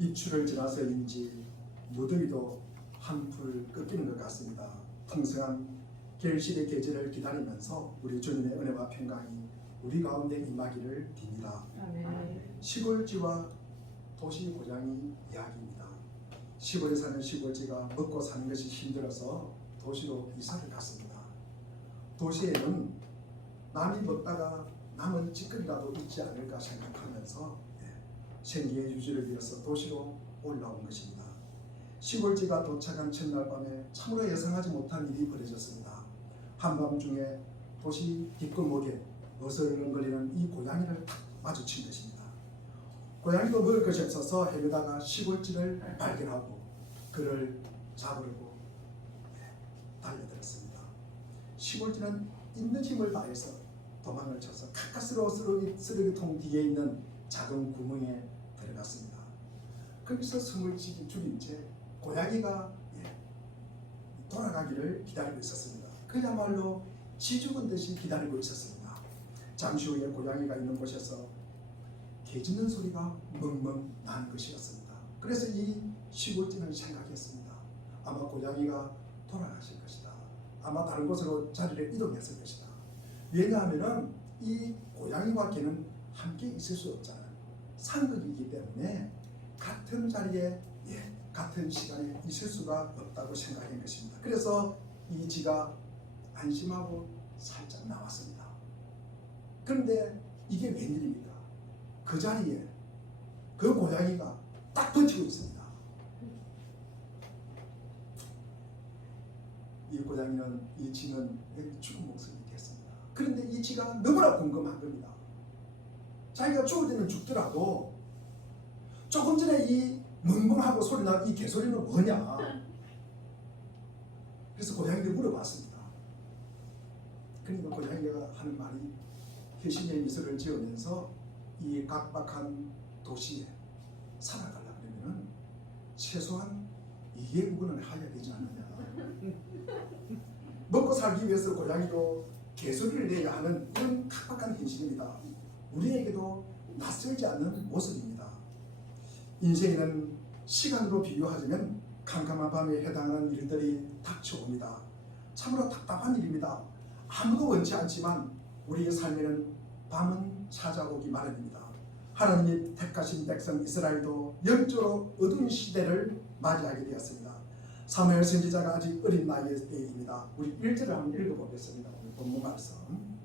입추를 지나서인지 무더위도 한풀 꺾이는 것 같습니다. 풍성한 결실의 계절을 기다리면서 우리 주님의 은혜와 평강이 우리 가운데 임하기를 빕니다. 시골지와 도시 고장이 이야기입니다. 시골에 사는 시골지가 먹고 사는 것이 힘들어서 도시로 이사를 갔습니다. 도시에는 남이 먹다가 남은 찌꺼기라도 있지 않을까 생각하면서 생계의 유지를 위해서 도시로 올라온 것입니다. 시골지가 도착한 첫날 밤에 참으로 예상하지 못한 일이 벌어졌습니다. 한밤중에 도시 뒷골목에 어슬렁거리는 이 고양이를 탁 마주친 것입니다. 고양이도 먹을 것이 없어서 헤매다가 시골지를 발견하고 그를 잡으려고 달려들었습니다. 시골지는 있는 힘을 다해서 도망을 쳐서 가까스로 쓰레기통 뒤에 있는 작은 구멍에 들어갔습니다. 거기서 숨을 죽인 채 고양이가 돌아가기를 기다리고 있었습니다. 그야말로 지죽은 듯이 기다리고 있었습니다. 잠시 후에 고양이가 있는 곳에서 개 짖는 소리가 멍멍 나는 것이었습니다. 그래서 이 시골지는 생각했습니다. 아마 고양이가 돌아가실 것이다. 아마 다른 곳으로 자리를 이동했을 것이다. 왜냐하면 이 고양이와 개는 함께 있을 수 없잖아요. 상극이기 때문에 같은 자리에 같은 시간에 있을 수가 없다고 생각한 것입니다. 그래서 이 쥐가 안심하고 살짝 나왔습니다. 그런데 이게 웬일입니까? 그 자리에 그 고양이가 딱 버티고 있습니다. 이 고양이는, 이 쥐는 죽은 목숨이 됐습니다. 그런데 이 쥐가 너무나 궁금한 겁니다. 자기가 죽을 때는 죽더라도 조금 전에 이 멍멍하고 소리 난 이 개소리는 뭐냐? 그래서 고양이를 물어봤습니다. 그러니까 고양이가 하는 말이 회심의 미소를 지으면서 이 각박한 도시에 살아가려 그러면 최소한 2개국은 해야 되지 않느냐. 먹고 살기 위해서 고양이도 개소리를 내야 하는 이런 각박한 현실입니다. 우리에게도 낯설지 않는 모습입니다. 인생에는 시간으로 비교하자면 캄캄한 밤에 해당하는 일들이 닥쳐옵니다. 참으로 답답한 일입니다. 아무도 원치 않지만 우리의 삶에는 밤은 찾아오기 마련입니다. 하나님이 택하신 백성 이스라엘도 영적으로 어두운 시대를 맞이하게 되었습니다. 사무엘 선지자가 아직 어린 나이의 때입니다. 우리 1절을 한번 읽어보겠습니다. 오늘 본문 말씀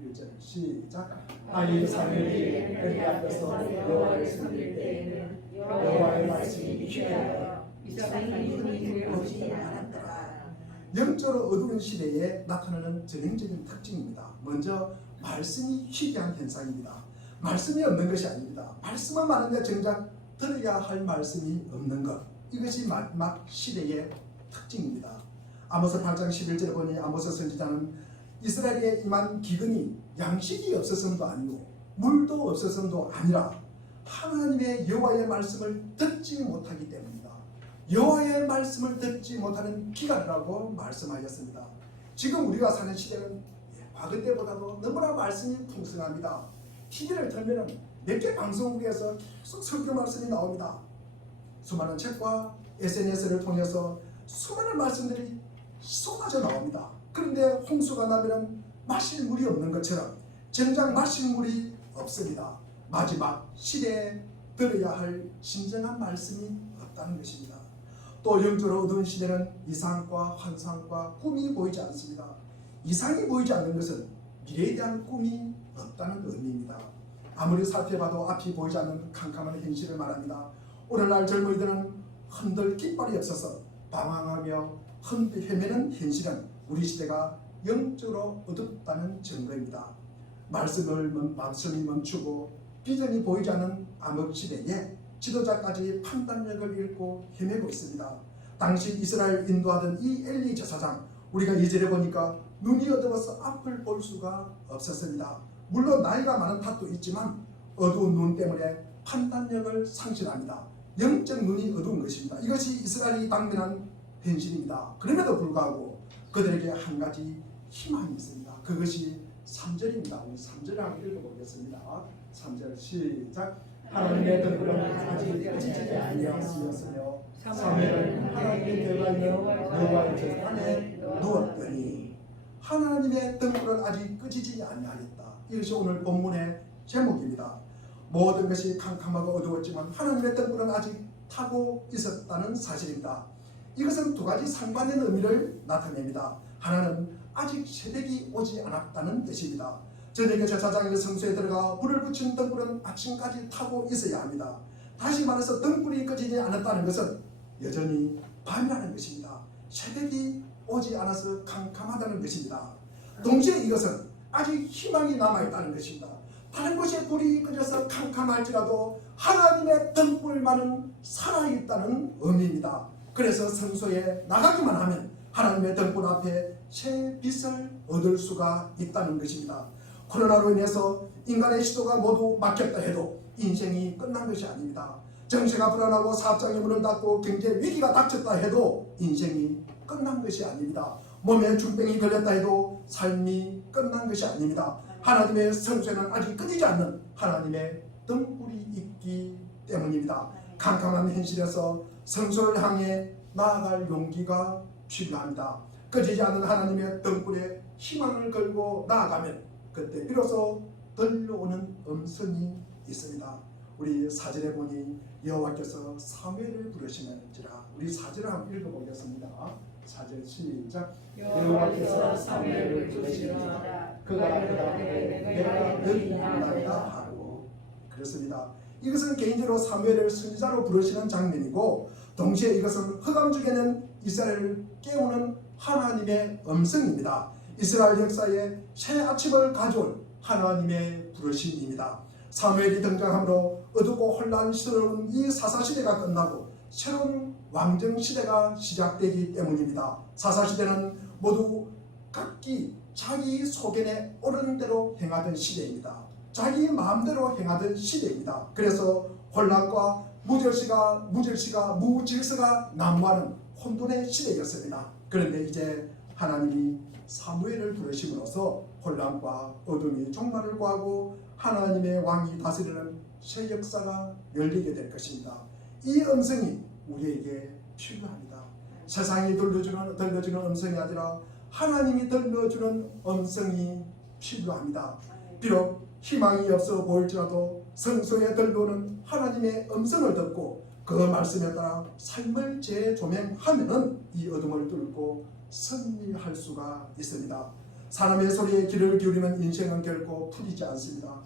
1절 시작. 아이 사무엘이 그리 앞에서 여호와를 섬길 때에는 여호와의 말씀이 귀하여 이스라엘이 그를 보지 않았더라. 영적으로 어두운 시대에 나타나는 전형적인 특징입니다. 먼저 말씀이 희귀한 현상입니다. 말씀이 없는 것이 아닙니다. 말씀은 많은데 정작 들어야 할 말씀이 없는 것, 이것이 마지막 시대의 특징입니다. 아모스 8장 11절에 보니 아모스 선지자는 이스라엘에 임한 기근이 양식이 없었음도 아니고 물도 없었음도 아니라 하나님의 여호와의 말씀을 듣지 못하기 때문입니다. 여호와의 말씀을 듣지 못하는 기간이라고 말씀하셨습니다. 지금 우리가 사는 시대는 과거 때보다도 너무나 말씀이 풍성합니다. TV를 틀면 몇 개 방송국에서 계속 설교 말씀이 나옵니다. 수많은 책과 SNS를 통해서 수많은 말씀들이 쏟아져 나옵니다. 그런데 홍수가 나면 마실 물이 없는 것처럼 정작 마실 물이 없습니다. 마지막 시대에 들어야 할 진정한 말씀이 없다는 것입니다. 또 영적으로 어두운 시대는 이상과 환상과 꿈이 보이지 않습니다. 이상이 보이지 않는 것은 미래에 대한 꿈이 없다는 의미입니다. 아무리 살펴봐도 앞이 보이지 않는 캄캄한 현실을 말합니다. 오늘날 젊은이들은 흔들 깃발이 없어서 방황하며 헤매는 현실은 우리 시대가 영적으로 어둡다는 증거입니다. 말씀이 멈추고 비전이 보이지 않는 암흑 시대에 지도자까지 판단력을 잃고 헤매고 있습니다. 당시 이스라엘 인도하던 이 엘리 제사장, 우리가 2절에 보니까 눈이 어두워서 앞을 볼 수가 없었습니다. 물론 나이가 많은 탓도 있지만 어두운 눈 때문에 판단력을 상실합니다. 영적 눈이 어두운 것입니다. 이것이 이스라엘이 당면한 현실입니다. 그럼에도 불구하고 그들에게 한 가지 희망이 있습니다. 그것이 3절입니다. 우리 3절을 한번 읽어보겠습니다. 3절 시작. 하나님의 등불은 아직 꺼지지 아니하였으며 사무엘은 하나님의 결과 있는 여호와의 제단에 누웠더니 하나님의 등불은 아직 꺼지지 아니하였다. 이것이 오늘 본문의 제목입니다. 모든 것이 캄캄하고 어두웠지만 하나님의 등불은 아직 타고 있었다는 사실입니다. 이것은 두 가지 상반된 의미를 나타냅니다. 하나는 아직 새벽이 오지 않았다는 뜻입니다. 저녁에 제사장이 성소에 들어가 불을 붙인 등불은 아침까지 타고 있어야 합니다. 다시 말해서 등불이 꺼지지 않았다는 것은 여전히 밤이라는 것입니다. 새벽이 오지 않아서 캄캄하다는 것입니다. 동시에 이것은 아직 희망이 남아있다는 것입니다. 다른 곳에 불이 꺼져서 캄캄할지라도 하나님의 등불만은 살아있다는 의미입니다. 그래서 성소에 나가기만 하면 하나님의 등불 앞에 새 빛을 얻을 수가 있다는 것입니다. 코로나로 인해서 인간의 시도가 모두 막혔다 해도 인생이 끝난 것이 아닙니다. 정세가 불안하고 사업장이 문을 닫고 경제 위기가 닥쳤다 해도 인생이 끝난 것이 아닙니다. 몸에 중병이 걸렸다 해도 삶이 끝난 것이 아닙니다. 하나님의 성소에는 아직 끊이지 않는 하나님의 등불이 있기 때문입니다. 캄캄한 현실에서 성소를 향해 나아갈 용기가 필요합니다. 꺼지지 않는 하나님의 등불에 희망을 걸고 나아가면 그때 비로소 들려오는 음성이 있습니다. 우리 사절에 보니 여호와께서 사무엘을 부르시는지라. 우리 사절을 한번 읽어보겠습니다. 사절 시작. 여호와께서 사무엘을 부르시니라. 그가 대답하되 내가 너희 나이다 하고 그렇습니다. 이것은 개인적으로 사무엘을 선지자로 부르시는 장면이고 동시에 이것은 흑암중에는 이스라엘을 깨우는 하나님의 음성입니다. 이스라엘 역사에 새 아침을 가져올 하나님의 부르심입니다. 사무엘이 등장함으로 어둡고 혼란스러운 이 사사시대가 끝나고 새로운 왕정시대가 시작되기 때문입니다. 사사시대는 모두 각기 자기 소견에 옳은 대로 행하던 시대입니다. 자기 마음대로 행하던 시대입니다. 그래서 혼란과 무질서가 난무하는 혼돈의 시대였습니다. 그런데 이제 하나님이 사무엘을 부르심으로써 혼란과 어둠이 종말을 구하고 하나님의 왕이 다스리는 새 역사가 열리게 될 것입니다. 이 음성이 우리에게 필요합니다. 세상이 들려주는 음성이 아니라 하나님이 들려주는 음성이 필요합니다. 비록 희망이 없어 보일지라도 성소에 들려오는 하나님의 음성을 듣고 그 말씀에 따라 삶을 재조명하면은 이 어둠을 뚫고 승리할 수가 있습니다. 사람의 소리에 귀를 기울이면 인생은 결코 풀리지 않습니다.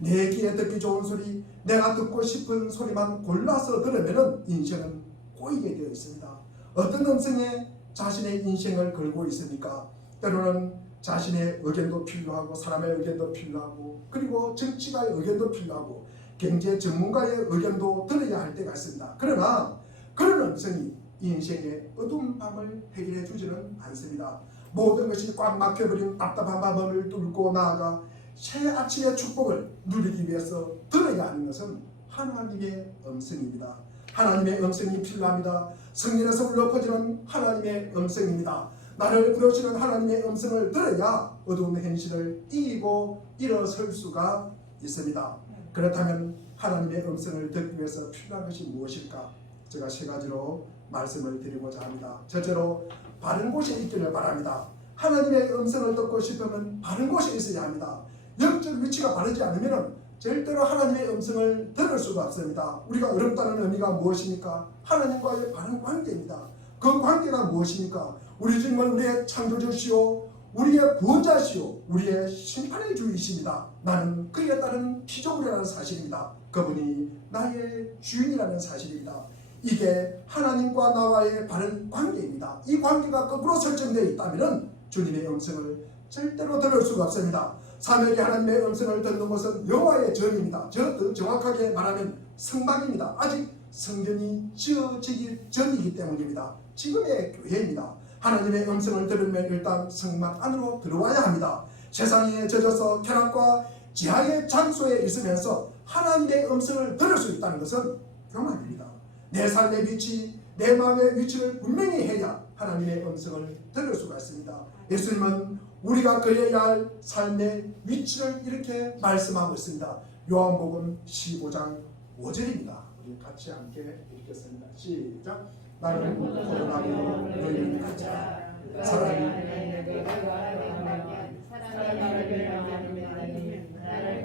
내 귀에 듣기 좋은 소리, 내가 듣고 싶은 소리만 골라서 들으면 인생은 꼬이게 되어 있습니다. 어떤 음성에 자신의 인생을 걸고 있습니까? 때로는 자신의 의견도 필요하고 사람의 의견도 필요하고 그리고 정치가의 의견도 필요하고 경제 전문가의 의견도 들어야 할 때가 있습니다. 그러나 그런 음성이 인생의 어두운 밤을 해결해 주지는 않습니다. 모든 것이 꽉 막혀버린 답답한 밤을 뚫고 나아가 새 아침의 축복을 누리기 위해서 들어야 하는 것은 하나님의 음성입니다. 하나님의 음성이 필요합니다. 성령에서 울려 퍼지는 하나님의 음성입니다. 나를 부르시는 하나님의 음성을 들어야 어두운 현실을 이기고 일어설 수가 있습니다. 그렇다면 하나님의 음성을 듣기 위해서 필요한 것이 무엇일까? 제가 세 가지로 말씀을 드리고자 합니다. 첫째로 바른 곳에 있기를 바랍니다. 하나님의 음성을 듣고 싶으면 바른 곳에 있어야 합니다. 영적 위치가 바르지 않으면 절대로 하나님의 음성을 들을 수가 없습니다. 우리가 어렵다는 의미가 무엇입니까? 하나님과의 바른 관계입니다. 그 관계가 무엇입니까? 우리 주님은 우리의 창조주시오, 우리의 구원자시오, 우리의 심판의 주이십니다. 나는 그에 따른 피조물이라는 사실입니다. 그분이 나의 주인이라는 사실입니다. 이게 하나님과 나와의 바른 관계입니다. 이 관계가 거꾸로 설정되어 있다면 주님의 음성을 절대로 들을 수가 없습니다. 사무엘이 하나님의 음성을 듣는 것은 여호와의 전입니다. 정확하게 말하면 성막입니다. 아직 성전이 지어지기 전이기 때문입니다. 지금의 교회입니다. 하나님의 음성을 들으면 일단 성막 안으로 들어와야 합니다. 세상에 젖어서 쾌락과 지하의 장소에 있으면서 하나님의 음성을 들을 수 있다는 것은 교만입니다. 내 삶의 위치, 내 마음의 위치를 분명히 해야 하나님의 음성을 들을 수가 있습니다. 예수님은 우리가 그려야 할 삶의 위치를 이렇게 말씀하고 있습니다. 요한복음 15장 5절입니다. 우리 같이 함께 읽겠습니다. 시작. 나는 포도나무요 너희는 가지라. 사람이 내가 말하면 사람이 나를 멸망하면 나를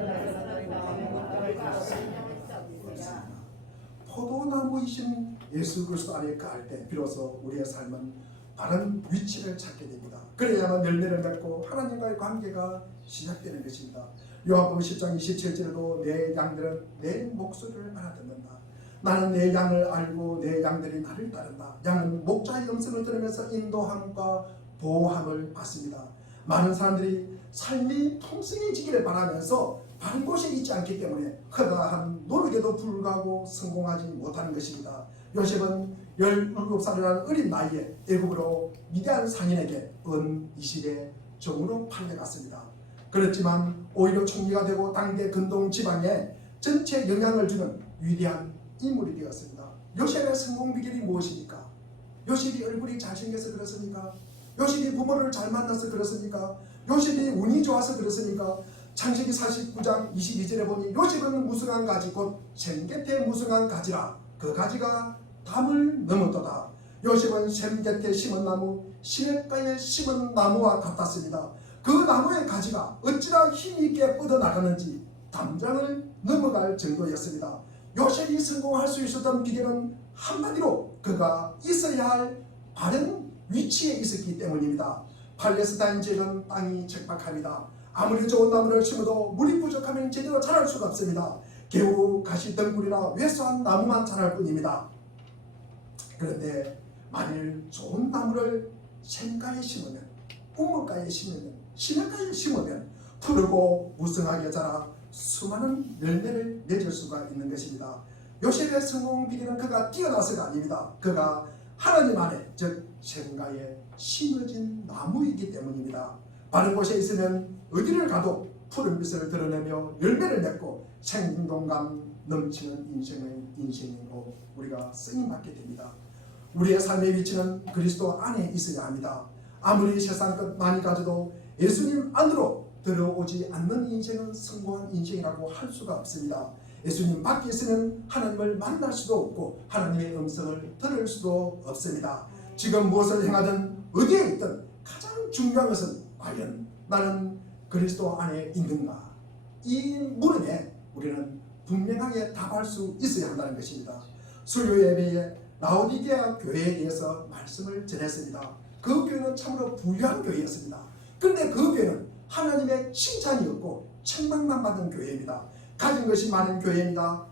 포도나무이신 예수 그리스도 안에 거할 때 비로소 우리의 삶은 바른 위치를 찾게 됩니다. 그래야만 열매를 맺고 하나님과의 관계가 시작되는 것입니다. 요한복음 10장 27절에도 내 양들은 내 목소리를 알아듣는다. 나는 내 양을 알고 내 양들이 나를 따른다. 양은 목자의 음성을 들으면서 인도함과 보호함을 받습니다. 많은 사람들이 삶이 풍성해지기를 바라면서 바른 곳에 있지 않기 때문에 허다한 노력에도 불구하고 성공하지 못하는 것입니다. 요셉은 17살이라는 어린 나이에 애굽으로 위대한 상인에게 은 20의 종으로 팔려갔습니다. 그렇지만 오히려 총리가 되고 당대 근동 지방에 전체 영향을 주는 위대한 인물이 되었습니다. 요셉의 성공 비결이 무엇입니까? 요셉이 얼굴이 잘생겨서 그렇습니까? 요셉이 부모를 잘 만나서 그렇습니까? 요셉이 운이 좋아서 그렇습니까? 창세기 49장 22절에 보니 요셉은 무성한 가지 곧 셈 곁에 무성한 가지라. 그 가지가 담을 넘었도다. 요셉은 셈 곁에 심은 나무 시냇가에 심은 나무와 같았습니다. 그 나무의 가지가 어찌나 힘있게 뻗어나가는지 담장을 넘어갈 정도였습니다. 요셉이 성공할 수 있었던 비결은 한마디로 그가 있어야 할 바른 위치에 있었기 때문입니다. 팔레스타인 지역은 땅이 척박합니다. 아무리 좋은 나무를 심어도 물이 부족하면 제대로 자랄 수가 없습니다. 개우, 가시, 덩굴이나 왜소한 나무만 자랄 뿐입니다. 그런데 만일 좋은 나무를 샘가에 심으면, 우물가에 심으면, 시냇가에 심으면 푸르고 무성하게 자라 수많은 열매를 맺을 수가 있는 것입니다. 요셉의 성공 비결은 그가 뛰어나서가 아닙니다. 그가 하나님 안에, 즉 샘가에 심어진 나무이기 때문입니다. 바른 곳에 있으면 어디를 가도 푸른 빛을 드러내며 열매를 맺고 생동감 넘치는 인생으로 우리가 쓰임받게 됩니다. 우리의 삶의 위치는 그리스도 안에 있어야 합니다. 아무리 세상 것 많이 가져도 예수님 안으로 들어오지 않는 인생은 성공한 인생이라고 할 수가 없습니다. 예수님 밖에 있으면 하나님을 만날 수도 없고 하나님의 음성을 들을 수도 없습니다. 지금 무엇을 행하든 어디에 있든 가장 중요한 것은 과연 나는 그리스도 안에 있는가? 이 물음에 우리는 분명하게 답할 수 있어야 한다는 것입니다. 수요 예배에 라오디게아 교회에 대해서 말씀을 전했습니다. 그 교회는 참으로 부유한 교회였습니다. 그런데 그 교회는 하나님의 칭찬이었고 책망만 받은 교회입니다. 가진 것이 많은 교회입니다.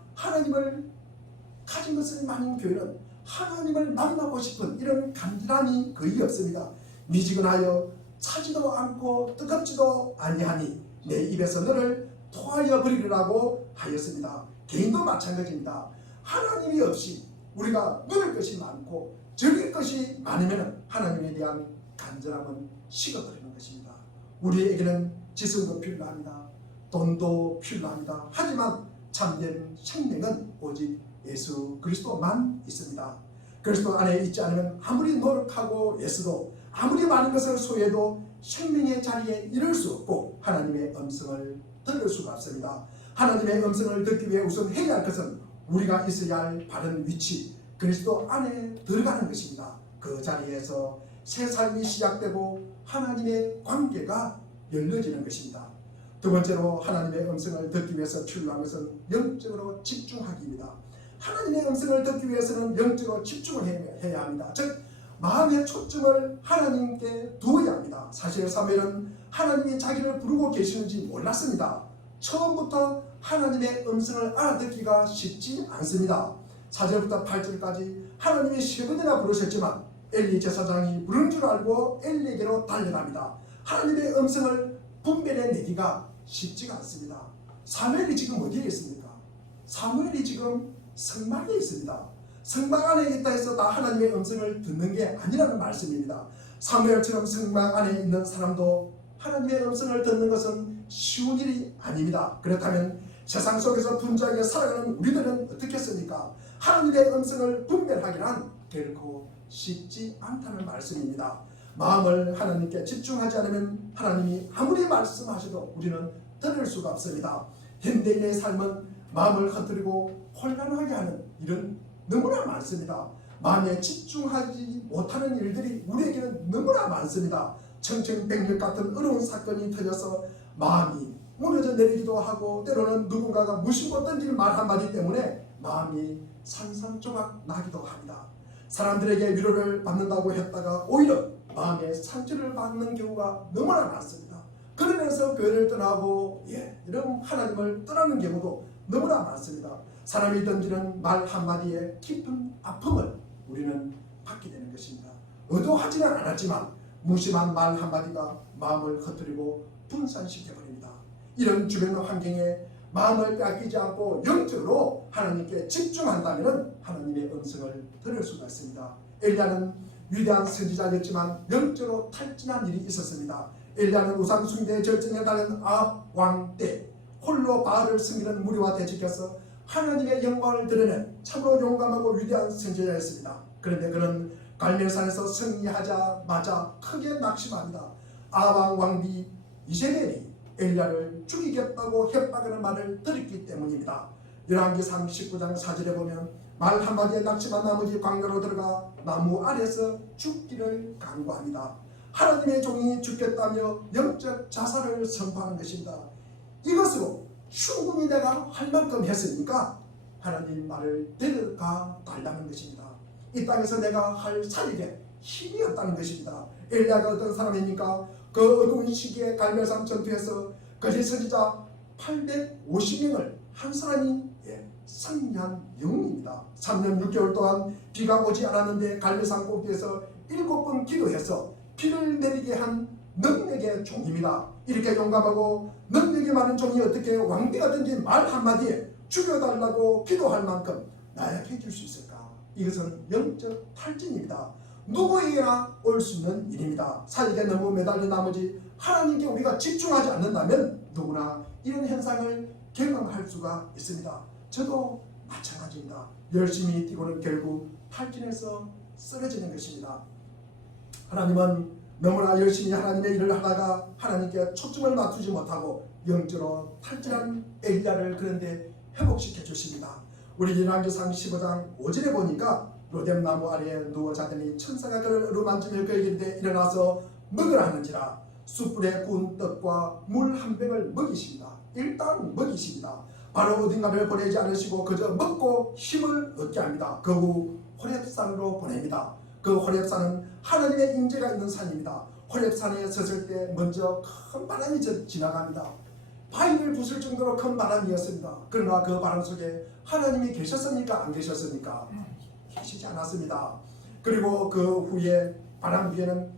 가진 것이 많은 교회는 하나님을 만나고 싶은 이런 간절함이 거의 없습니다. 미지근하여 차지도 않고 뜨겁지도 아니하니 내 입에서 너를 토하여 버리리라고 하였습니다. 개인도 마찬가지입니다. 하나님이 없이 우리가 누릴 것이 많고 즐길 것이 많으면 하나님에 대한 간절함은 식어버리는 것입니다. 우리에게는 지성도 필요합니다. 돈도 필요합니다. 하지만 참된 생명은 오직 예수 그리스도만 있습니다. 그리스도 안에 있지 않으면 아무리 노력하고 애써도 아무리 많은 것을 소유해도 생명의 자리에 이를 수 없고 하나님의 음성을 들을 수가 없습니다. 하나님의 음성을 듣기 위해 우선 해야 할 것은 우리가 있어야 할 바른 위치, 그리스도 안에 들어가는 것입니다. 그 자리에서 새 삶이 시작되고 하나님의 관계가 열려지는 것입니다. 두 번째로 하나님의 음성을 듣기 위해서 필요한 것은 영적으로 집중하기입니다. 하나님의 음성을 듣기 위해서는 영적으로 집중을 해야 합니다. 즉 마음의 초점을 하나님께 두어야 합니다. 사실 사무엘은 하나님이 자기를 부르고 계시는지 몰랐습니다. 처음부터 하나님의 음성을 알아듣기가 쉽지 않습니다. 4절부터 8절까지 하나님이 3번이나 부르셨지만 엘리 제사장이 부른 줄 알고 엘리에게로 달려갑니다. 하나님의 음성을 분별해내기가 쉽지가 않습니다. 사무엘이 지금 어디에 있습니까? 사무엘이 지금 성막에 있습니다. 성막 안에 있다 해서 다 하나님의 음성을 듣는 게 아니라는 말씀입니다. 사무엘처럼 성막 안에 있는 사람도 하나님의 음성을 듣는 것은 쉬운 일이 아닙니다. 그렇다면 세상 속에서 분주하게 살아가는 우리들은 어떻겠습니까? 하나님의 음성을 분별하기란 결코 쉽지 않다는 말씀입니다. 마음을 하나님께 집중하지 않으면 하나님이 아무리 말씀하셔도 우리는 들을 수가 없습니다. 현대인의 삶은 마음을 흐트리고 혼란하게 하는 일은 너무나 많습니다. 마음에 집중하지 못하는 일들이 우리에게는 너무나 많습니다. 청천백력 같은 어려운 사건이 터져서 마음이 무너져 내리기도 하고, 때로는 누군가가 무심코 던질 말 한마디 때문에 마음이 산산조각 나기도 합니다. 사람들에게 위로를 받는다고 했다가 오히려 마음에 상처를 받는 경우가 너무나 많습니다. 그러면서 교회를 떠나고 이런 하나님을 떠나는 경우도 너무나 많습니다. 사람이 던지는 말 한마디에 깊은 아픔을 우리는 받게 되는 것입니다. 의도하지는 않았지만 무심한 말 한마디가 마음을 흩뜨리고 분산시켜버립니다. 이런 주변 환경에 마음을 빼앗기지 않고 영적으로 하나님께 집중한다면 하나님의 음성을 들을 수가 있습니다. 엘리야는 위대한 선지자였지만 영적으로 탈진한 일이 있었습니다. 엘리야는 우상 숭배의 절정에 달한 아합 왕 때 홀로 바알을 섬기는 무리와 대적해서 하나님의 영광을 드러낸 참으로 용감하고 위대한 선지자였습니다. 그런데 그는 갈멜산에서 승리하자마자 크게 낙심합니다. 아합 왕비 이세벨이 엘리야를 죽이겠다고 협박하는 말을 들었기 때문입니다. 열왕기상 19장 4절에 보면 말 한마디에 낙심한 나머지 광야로 들어가 나무 아래서 죽기를 간구합니다. 하나님의 종이 죽겠다며 영적 자살을 선포하는 것입니다. 이것으로 충분히 내가 할 만큼 했으니까 하나님 말을 데려가 달라는 것입니다. 이 땅에서 내가 할 살일에 힘이 없다는 것입니다. 엘리야가 어떤 사람입니까? 그 어두운 시기에 갈멜산 전투에서 거짓 선지자 850명을 한 사람이 승리한 영웅입니다. 3년 6개월 동안 비가 오지 않았는데 갈멜산 꼭대기에서 7번 기도해서 비를 내리게 한 능력의 종입니다. 이렇게 용감하고 능력이 많은 종이 어떻게 왕비가 던진 말 한마디에 죽여달라고 기도할 만큼 나약해 해줄 수 있을까? 이것은 영적 탈진입니다. 누구에게나 올 수 있는 일입니다. 사역에 너무 매달린 나머지 하나님께 우리가 집중하지 않는다면 누구나 이런 현상을 경험할 수가 있습니다. 저도 마찬가지입니다. 열심히 뛰고는 결국 탈진해서 쓰러지는 것입니다. 하나님은 너무나 열심히 하나님의 일을 하다가 하나님께 초점을 맞추지 못하고 영적으로 탈진한 엘리야를 그런데 회복시켜 주십니다. 우리 열왕기상 15장 5절에 보니까 로뎀나무 아래에 누워 자더니 천사가 그를 어루만지며 그에게 이르되 일어나서 먹으라 하는지라. 숯불에 구운 떡과 물 한 병을 먹이십니다. 일단 먹이십니다. 바로 어딘가를 보내지 않으시고 그저 먹고 힘을 얻게 합니다. 그 후 호렙산으로 보냅니다. 그 호렙산은 하나님의 임재가 있는 산입니다. 호렙산에 섰을 때 먼저 큰 바람이 지나갑니다. 바위를 부술 정도로 큰 바람이었습니다. 그러나 그 바람 속에 하나님이 계셨습니까? 안 계셨습니까? 계시지 않았습니다. 그리고 그 후에 바람 위에는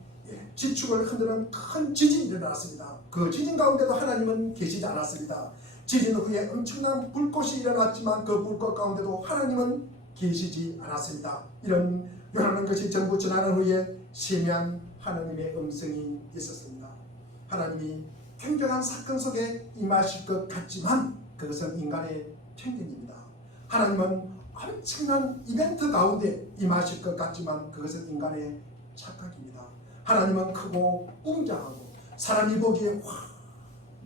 지축을 흔드는 큰 지진이 일어났습니다. 그 지진 가운데도 하나님은 계시지 않았습니다. 지진 후에 엄청난 불꽃이 일어났지만 그 불꽃 가운데도 하나님은 계시지 않았습니다. 이런 요란한 것이 전부 지나는 후에 세미한 하나님의 음성이 있었습니다. 하나님이 굉장한 사건 속에 임하실 것 같지만 그것은 인간의 편견입니다. 하나님은 엄청난 이벤트 가운데 임하실 것 같지만 그것은 인간의 착각입니다. 하나님은 크고 웅장하고 사람이 보기에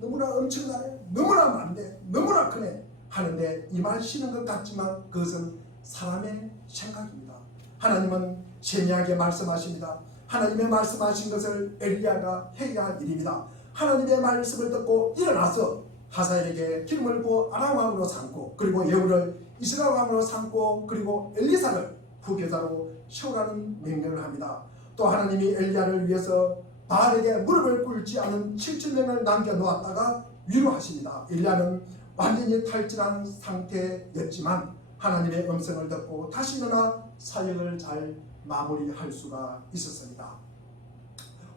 너무나 엄청나네, 너무나 많네, 너무나 크네 하는데 임하시는 것 같지만 그것은 사람의 생각입니다. 하나님은 세미하게 말씀하십니다. 하나님의 말씀하신 것을 엘리야가 해야 할 일입니다. 하나님의 말씀을 듣고 일어나서 하사엘에게 기름을 부어 아람 왕으로 삼고 그리고 예후를 이스라엘 왕으로 삼고 그리고 엘리사를 후계자로 세우라는 명령을 합니다. 또 하나님이 엘리야를 위해서 바알에게 무릎을 꿇지 않은 7,000명을 남겨놓았다가 위로하십니다. 엘리야는 완전히 탈진한 상태였지만 하나님의 음성을 듣고 다시 일어나 사역을 잘 마무리할 수가 있었습니다.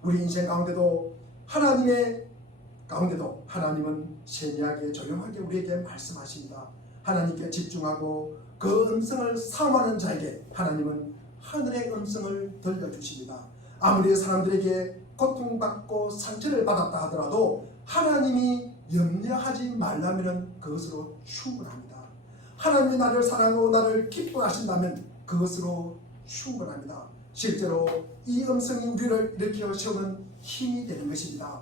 우리 인생 가운데도 하나님은 세미하게 조용하게 우리에게 말씀하십니다. 하나님께 집중하고 그 음성을 사모하는 자에게 하나님은 하늘의 음성을 들려주십니다. 아무리 사람들에게 고통받고 상처를 받았다 하더라도 하나님이 염려하지 말라면 그것으로 충분합니다. 하나님이 나를 사랑하고 나를 기뻐하신다면 그것으로 충분합니다. 실제로 이 음성이 우리를 일으켜 세우는 힘이 되는 것입니다.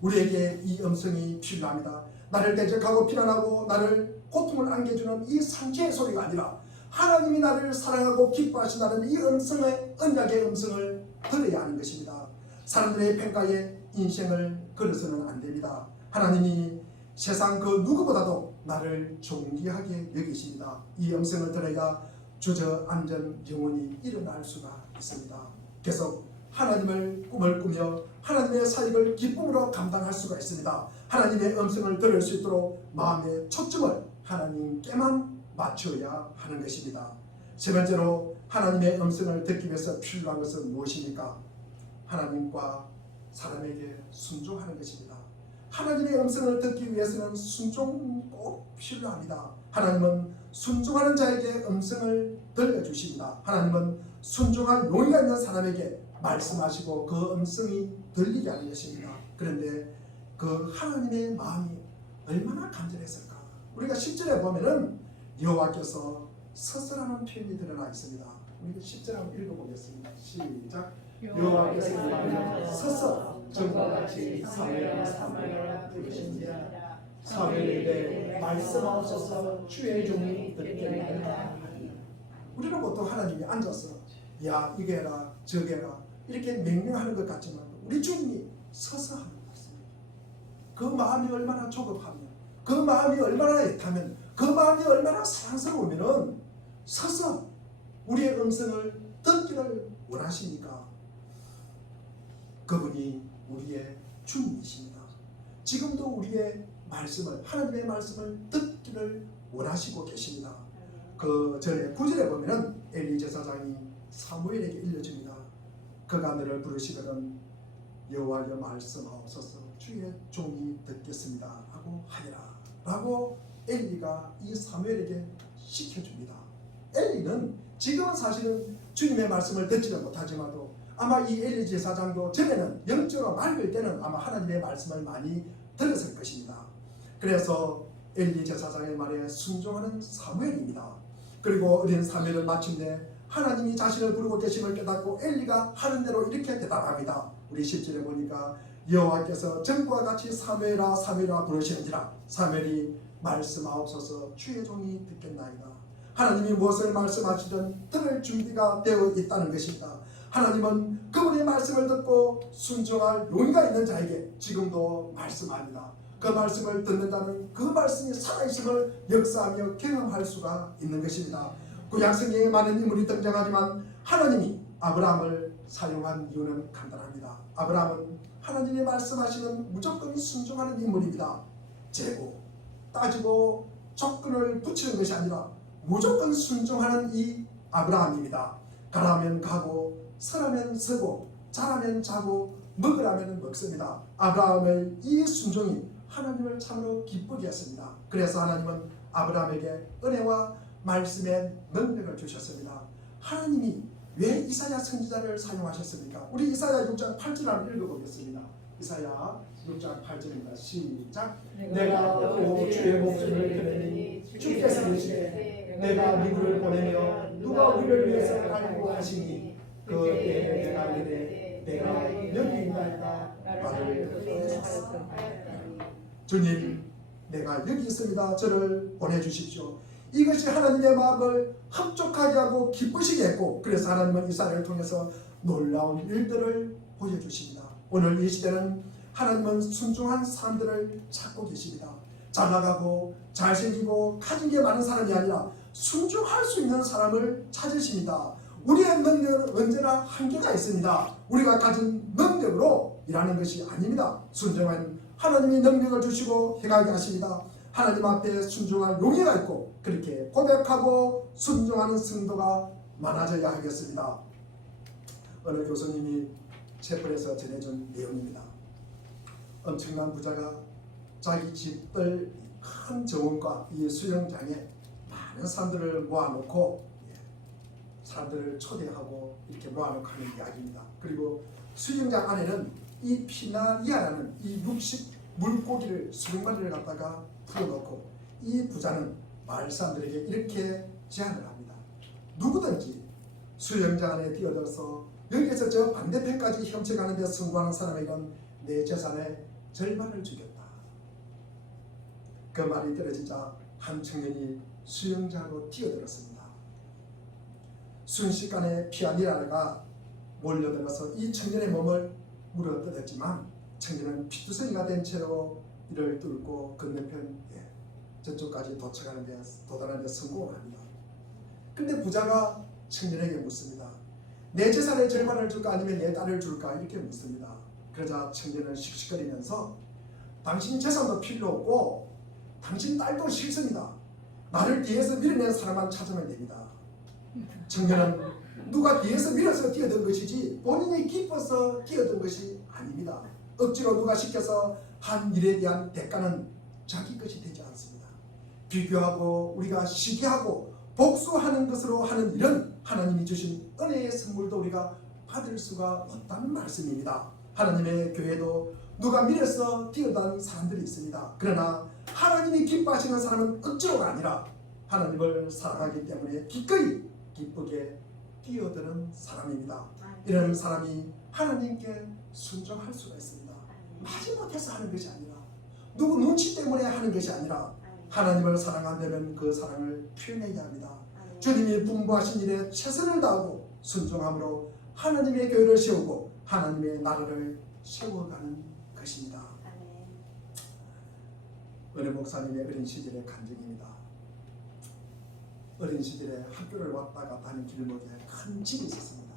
우리에게 이 음성이 필요합니다. 나를 대적하고 비난하고 나를 고통을 안겨주는 이 상처의 소리가 아니라 하나님이 나를 사랑하고 기뻐하신다는 이 음성의 언약의 음성을 들어야 하는 것입니다. 사람들의 평가에 인생을 걸어서는 안 됩니다. 하나님이 세상 그 누구보다도 나를 존귀하게 여기십니다. 이 음성을 들어야 주저앉은 영혼이 일어날 수가 있습니다. 계속 하나님을 꿈을 꾸며 하나님의 사역을 기쁨으로 감당할 수가 있습니다. 하나님의 음성을 들을 수 있도록 마음의 초점을 하나님께만 맞춰야 하는 것입니다. 세 번째로 하나님의 음성을 듣기 위해서 필요한 것은 무엇입니까? 하나님과 사람에게 순종하는 것입니다. 하나님의 음성을 듣기 위해서는 순종이 꼭 필요합니다. 하나님은 순종하는 자에게 음성을 들려주십니다. 하나님은 순종할 용의가 있는 사람에게 말씀하시고 그 음성이 들리게 하는 것입니다. 그런데 그 하나님의 마음이 얼마나 간절했을까? 우리가 10절에 보면은 여호와께서 서서라는 표현이 드러나 있습니다. 우리 10절 한번 읽어보겠습니다. 시작. 여호와께서 서서 전과 같이 사무엘아 부르신지라. 사무엘에게 말씀하옵소서 주의 종이 듣겠나이다. 우리는 보통 하나님이 앉아서 야 이게 해라 저게 해라 이렇게 명령하는 것 같지만 우리 주님이 서서 하는 말씀입니다. 그 마음이 얼마나 조급하면 그 마음이 얼마나 애타면 그 마음이 얼마나 사랑스러우면 서서 우리의 음성을 듣기를 원하시니까 그분이 우리의 주님이십니다. 지금도 우리의 말씀을 하나님의 말씀을 듣기를 원하시고 계십니다. 그 전에 9절에 보면은 엘리 제사장이 사무엘에게 일러줍니다. 그가 너를 부르시거든 여호와여 말씀하옵소서 주의 종이 듣겠습니다 하고 하리라 라고 엘리가 이 사무엘에게 시켜줍니다. 엘리는 지금은 사실은 주님의 말씀을 듣지는 못하지만도 아마 이 엘리 제사장도 전에는 영적으로 맑을 때는 아마 하나님의 말씀을 많이 들었을 것입니다. 그래서 엘리 제사장의 말에 순종하는 사무엘입니다. 그리고 어린 사무엘은 마침내 하나님이 자신을 부르고 계심을 깨닫고 엘리가 하는 대로 이렇게 대답합니다. 우리 10절에 보니까 여호와께서 전과 같이 사무엘아 사무엘아 부르시는지라. 사무엘이 말씀하옵소서 주의 종이 듣겠나이다. 하나님이 무엇을 말씀하시든 들을 준비가 되어 있다는 것입니다. 하나님은 그분의 말씀을 듣고 순종할 용의가 있는 자에게 지금도 말씀합니다. 그 말씀을 듣는다는 그 말씀이 살아있음을 역사하며 경험할 수가 있는 것입니다. 구약성경에 많은 인물이 등장하지만 하나님이 아브라함을 사용한 이유는 간단합니다. 아브라함은 하나님이 말씀하시는 무조건 순종하는 인물입니다. 재고, 따지고 조건을 붙이는 것이 아니라 무조건 순종하는 이 아브라함입니다. 가라면 가고 서라면 서고 자라면 자고 먹으라면 먹습니다. 아브라함의 이 순종이 하나님을 참으로 기쁘게 했습니다. 그래서 하나님은 아브라함에게 은혜와 말씀의 능력을 주셨습니다. 하나님이 왜 이사야 선지자를 사용하셨습니까? 우리 이사야 6장 8절 한번 읽어보겠습니다. 이사야 6장 8절입니다. 시작. 내가 또 주의 목소리를 들으니 주께서 이르시되 내가 누구를 보내며 누가 우리를 위해서 알고 하시니 그때 내가 이르되 내가 여기 있나이다 말을 하였더니 주님 내가 여기 있습니다. 저를 보내주십시오. 이것이 하나님의 마음을 흡족하게 하고 기쁘시게 했고 그래서 하나님은 이사야를 통해서 놀라운 일들을 보여주십니다. 오늘 이 시대는 하나님은 순종한 사람들을 찾고 계십니다. 잘나가고 잘생기고 가진 게 많은 사람이 아니라 순종할 수 있는 사람을 찾으십니다. 우리의 능력은 언제나 한계가 있습니다. 우리가 가진 능력으로 일하는 것이 아닙니다. 순종한 하나님이 능력을 주시고 행하게 하십니다. 하나님 앞에 순종할 용의가 있고 그렇게 고백하고 순종하는 성도가 많아져야 하겠습니다. 어느 교수님이 채플에서 전해준 내용입니다. 엄청난 부자가 자기 집들 큰 정원과 이 수영장에 많은 사람들을 모아놓고 사람들을 초대하고 이렇게 모아놓고 하는 이야기입니다. 그리고 수영장 안에는 이 피나리아라는 이 육식 물고기를 수백 마리를 갖다가 풀어놓고 이 부자는 마을 사람들에게 이렇게 제안을 합니다. 누구든지 수영장 안에 뛰어들어서 여기에서 저 반대편까지 헤엄쳐가는 데 성공하는 사람에게는 내 재산의 절반을 주겠다. 그 말이 떨어지자 한 청년이 수영장으로 뛰어들었습니다. 순식간에 피아니라가 몰려들어서 이 청년의 몸을 물어뜯었지만 청년은 피투성이가 된 채로 이를 뚫고 건너편 저쪽까지 도달하는 데 성공을 합니다. 근데 부자가 청년에게 묻습니다. 내 재산의 절반을 줄까 아니면 내 딸을 줄까 이렇게 묻습니다. 그러자 청년은 씩씩거리면서 당신 재산도 필요 없고 당신 딸도 싫습니다. 나를 뒤에서 밀어낸 사람만 찾으면 됩니다. 청년은 누가 뒤에서 밀어서 뛰어든 것이지 본인이 기뻐서 뛰어든 것이 아닙니다. 억지로 누가 시켜서 한 일에 대한 대가는 자기 것이 되지 않습니다. 비교하고 우리가 시기하고 복수하는 것으로 하는 일은 하나님이 주신 은혜의 선물도 우리가 받을 수가 없다는 말씀입니다. 하나님의 교회도 누가 밀어서 뛰어든 사람들이 있습니다. 그러나 하나님이 기뻐하시는 사람은 억지로가 아니라 하나님을 사랑하기 때문에 기꺼이 기쁘게 뛰어드는 사람입니다. 이런 사람이 하나님께 순종할 수가 있습니다. 마지못해서 하는 것이 아니라 누구 눈치 때문에 하는 것이 아니라 하나님을 사랑한다면 그 사랑을 표현해야 합니다. 주님이 분부하신 일에 최선을 다하고 순종함으로 하나님의 교회를 세우고 하나님의 나라를 세워가는 것입니다. 은혜 목사님의 어린 시절의 간증입니다. 어린 시절에 학교를 왔다 갔다 하는 길목에 큰 집이 있었습니다.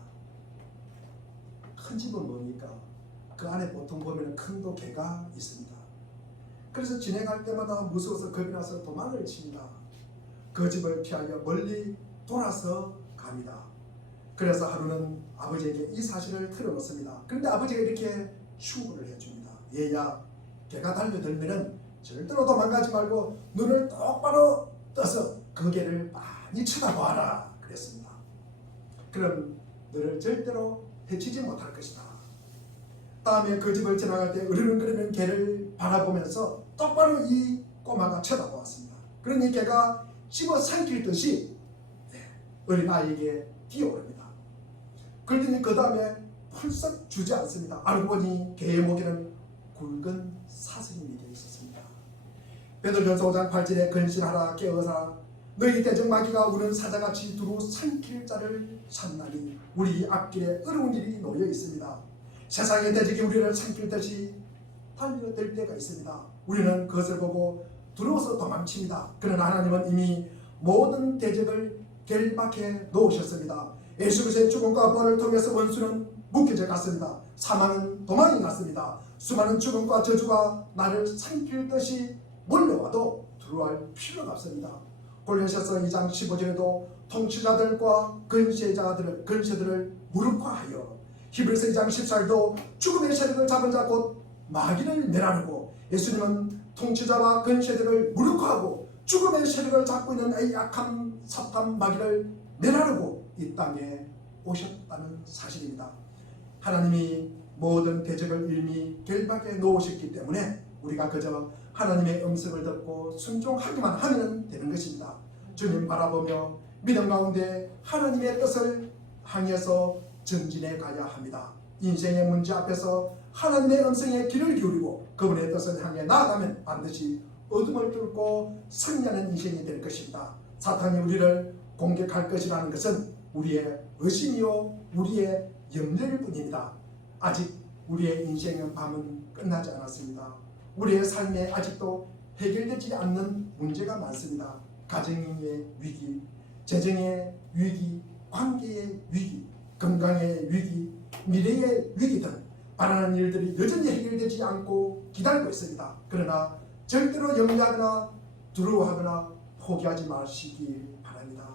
큰 집은 뭡니까? 그 안에 보통 보면 큰도 개가 있습니다. 그래서 지나갈 때마다 무서워서 겁이 나서 도망을 칩니다. 그 집을 피하려 멀리 돌아서 갑니다. 그래서 하루는 아버지에게 이 사실을 틀어놓습니다. 그런데 아버지가 이렇게 충고를 해줍니다. 얘야, 개가 달려들면은 절대로 도망가지 말고 눈을 똑바로 떠서 그 개를 많이 쳐다보아라 그랬습니다. 그럼 너를 절대로 해치지 못할 것이다. 다음에 그 집을 지나갈 때 으르렁거리는 개를 바라보면서 똑바로 이 꼬마가 쳐다보았습니다. 그러니 개가 씹어삼킬 듯이 어린아이에게 뛰어오릅니다. 그러니 그 다음에 펄썩 주지 않습니다. 알고 보니 개의 목에는 굵은 사슬이 매겨 있었습니다. 베드로전서 5장 8절에 근신하라 깨어서 너희 대적마귀가 우는 사자같이 두루 삼킬 자를 찾나니 우리 앞길에 어려운 일이 놓여 있습니다. 세상의 대적이 우리를 삼킬 듯이 달려들 때가 있습니다. 우리는 그것을 보고 두려워서 도망칩니다. 그러나 하나님은 이미 모든 대적을 결박해 놓으셨습니다. 예수 그리스도의 죽음과 부활을 통해서 원수는 묶여져 갔습니다. 사망은 도망이 갔습니다. 수많은 죽음과 저주가 나를 삼킬 듯이 몰려와도 두려워할 필요가 없습니다. 골로새서 2장 15절에도 통치자들과 근세들을 무력화하여 히브리서 2장 14절도 죽음의 세력을 잡은 자 곧 마귀를 멸하고 예수님은 통치자와 근세들을 무력화하고 죽음의 세력을 잡고 있는 이 약한 사탄 마귀를 멸하려고 이 땅에 오셨다는 사실입니다. 하나님이 모든 대적을 이미 결박해 놓으셨기 때문에 우리가 그저 하나님의 음성을 듣고 순종하기만 하면 되는 것입니다. 주님 바라보며 믿음 가운데 하나님의 뜻을 향해서 전진해 가야 합니다. 인생의 문제 앞에서 하나님의 음성에 귀를 기울이고 그분의 뜻을 향해 나아가면 반드시 어둠을 뚫고 승리하는 인생이 될 것입니다. 사탄이 우리를 공격할 것이라는 것은 우리의 의심이요 우리의 염려일 뿐입니다. 아직 우리의 인생의 밤은 끝나지 않았습니다. 우리의 삶에 아직도 해결되지 않는 문제가 많습니다. 가정의 위기, 재정의 위기, 관계의 위기, 건강의 위기, 미래의 위기 등 바라는 일들이 여전히 해결되지 않고 기다리고 있습니다. 그러나 절대로 염려하거나 두려워하거나 포기하지 마시기 바랍니다.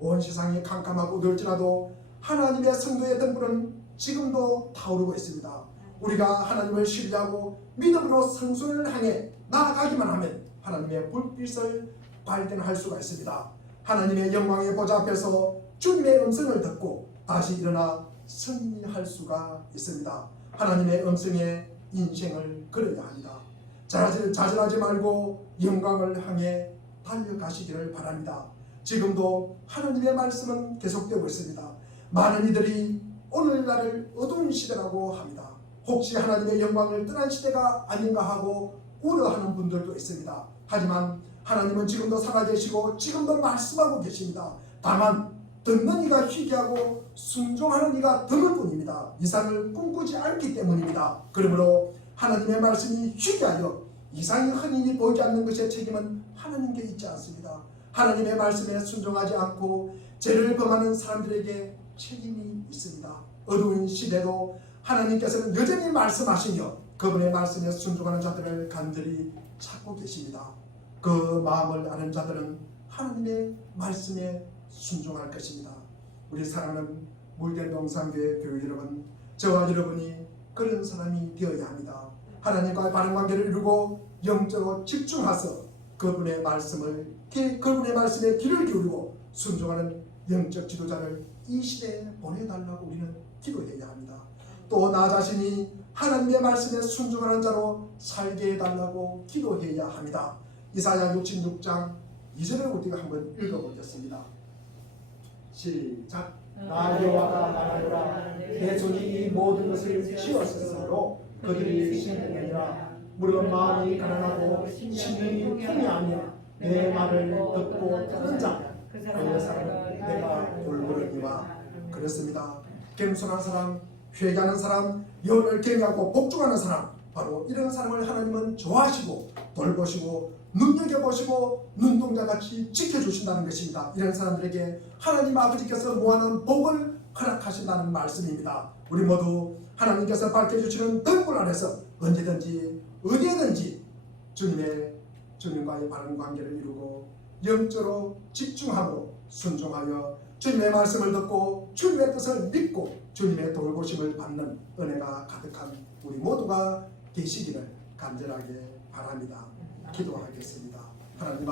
온 세상이 캄캄하고 어두울지라도 하나님의 성도의 등불은 지금도 타오르고 있습니다. 우리가 하나님을 신뢰하고 믿음으로 성소를 향해 나아가기만 하면 하나님의 불빛을 발견할 수가 있습니다. 하나님의 영광의 보좌 앞에서 주님의 음성을 듣고 다시 일어나 승리할 수가 있습니다. 하나님의 음성에 인생을 걸어야 합니다. 좌절하지 말고 영광을 향해 달려가시기를 바랍니다. 지금도 하나님의 말씀은 계속되고 있습니다. 많은 이들이 오늘날을 어두운 시대라고 합니다. 혹시 하나님의 영광을 떠난 시대가 아닌가 하고 우려하는 분들도 있습니다. 하지만 하나님은 지금도 살아계시고 지금도 말씀하고 계십니다. 다만 듣는 이가 희귀하고 순종하는 이가 드물 뿐입니다. 이상을 꿈꾸지 않기 때문입니다. 그러므로 하나님의 말씀이 희귀하여 이상이 흔히 보이지 않는 것의 책임은 하나님께 있지 않습니다. 하나님의 말씀에 순종하지 않고 죄를 범하는 사람들에게 책임이 있습니다. 어두운 시대도 하나님께서는 여전히 말씀하시며 그분의 말씀에 순종하는 자들을 간절히 찾고 계십니다. 그 마음을 아는 자들은 하나님의 말씀에 순종할 것입니다. 우리 사랑하는 물결동산교회 교회 여러분, 저와 여러분이 그런 사람이 되어야 합니다. 하나님과의 바른 관계를 이루고 영적으로 집중해서 그분의 말씀에 귀를 기울이고 순종하는 영적 지도자를 이 시대에 보내달라고 우리는 기도해야 합니다. 또 나 자신이 하나님의 말씀에 순종하는 자로 살게 해달라고 기도해야 합니다. 이사야 66장 2절을 우리가 한번 읽어보겠습니다. 시작. 나 여호와가 말하노라. 내 손이 이 모든 것을 지었으므로 그들이 심령이라. 무릇 마음이 가난하고 심령이 통해하며 내 말을 듣고 듣는 자 그 사람은 내가 돌보느니와. 그렇습니다. 겸손한 사람, 회개하는 사람, 여호와를 경외하고 복종하는 사람, 바로 이런 사람을 하나님은 좋아하시고 돌보시고 눈여겨보시고 눈동자같이 지켜주신다는 것입니다. 이런 사람들에게 하나님 아버지께서 모아놓은 복을 허락하신다는 말씀입니다. 우리 모두 하나님께서 밝혀주시는 등불 안에서 언제든지 어디에든지 주님과의 바른 관계를 이루고 영적으로 집중하고 순종하여 주님의 말씀을 듣고 주님의 뜻을 믿고 주님의 돌보심을 받는 은혜가 가득한 우리 모두가 되시기를 간절하게 바랍니다. 기도하겠습니다. 하나님